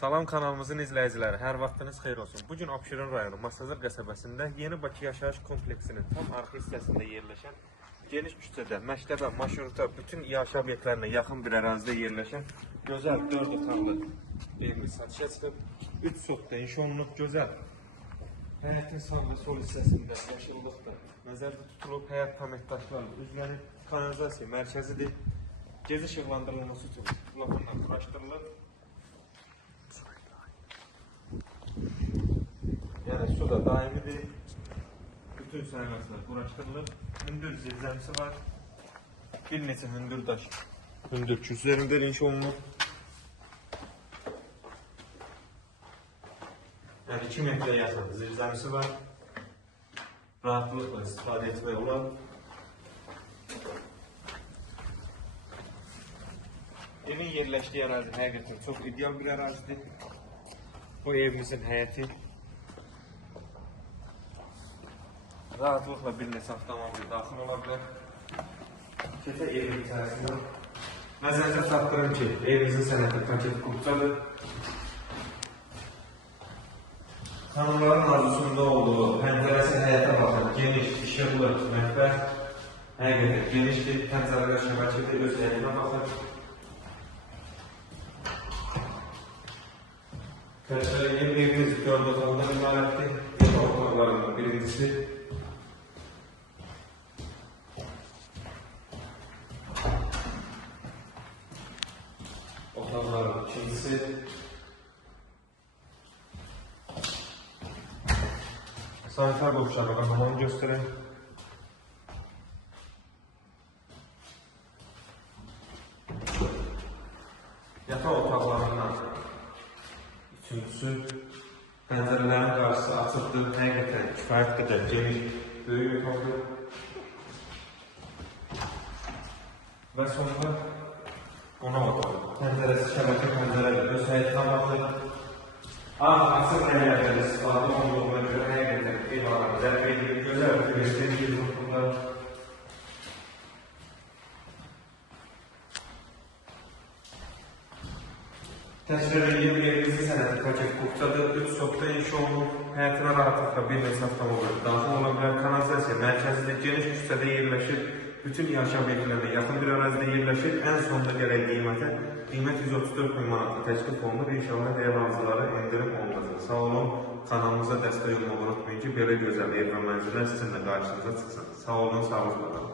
Salam kanalımızın izləyiciləri, hər vaxtınız xeyir olsun. Bugün Abşeron rayonu Masazır qəsəbəsində Yeni Bakı yaşayış kompleksinin tam arxa hissəsində yerləşən, geniş küçədə, məktəbə, marşruta, bütün yaşayış obyektlərinə yaxın bir ərazidə yerləşən gözəl 4 otaqlı evli satışa çıxıb, 3 sotda inşa olunub, gözəl. Həyətin sağ və sol hissəsində yaşıllıqda nəzərdə tutulub, həyət pametdaşlarla üzlənib, kanalizasiya mərkəzidir. Gezi işıqlandırılması üçün bloklarla quraşdırılıb. Yəni su da daimidir. Bütün sərvətlər quraşdırılıb. Hündür zirzəmisi var. Bir neçə hündür daş, hündür kürsülərində inşa olunub. Yəni 2 metrə yaxın zirzəmisi var. Rahatlıqla istifadə etmək olar. Evin yerləşdiyi ərazi həqiqətən çox ideal bir ərazidir. Bu evimizin həyəti. Rahatlıqla bir neçə avtomobil daxil ola bilər. Keçə evin içərisində. Nəzərdə çatdırım ki, evimizin sənəti paket qubcadır. Xanımların arzusunda olduğu pəncərəsi həyətə baxır, geniş, işıqlı, mətbəx. Həqiqətən genişdir, pəncərələr şəbəkədə öz həyətinə baxır. Təşkil evimiz 4 otaqdan ibarətdir. Yatak otaqlarından birincisi. Otaqların ikincisi. Sanitar qovşağı qapamanı göstərin. Yatak otaqlarından üçüncüsü, pəncərələrin qarşısı açıqdır, həqiqətən kifayət qədər geniş, böyük otaqdır. Və sonunda qonaq otağı. Pəncərəsi şəbəkə pəncərədir, öz həyətinə baxır. Açıq rənglərdən istifadə olduğuna görə həqiqətən ev alanı zərb edilir, gözəl bir göstərir bir qurtullar. Təşkil edildiyi bir evimizin sənəti paket qubcadır, 3 sotda inşa olunub, həyətinə rahatlıqla bir neçə avtomobil daxil ola bilər, kanalizasiya mərkəzidir, geniş küçədə yerləşir, bütün yaşam obyektlərində yaxın bir ərazidə yerləşir, ən sonunda gələk qiymət 134 min manatda təşkil olunur, inşallah real arzıları endirim olunacaq. Sağ olun, kanalımıza dəstək olmağı unutmayın ki, belə gözəl ev və mənzillər sizinlə qarşınıza çıxsın. Sağ olun, sağ olun.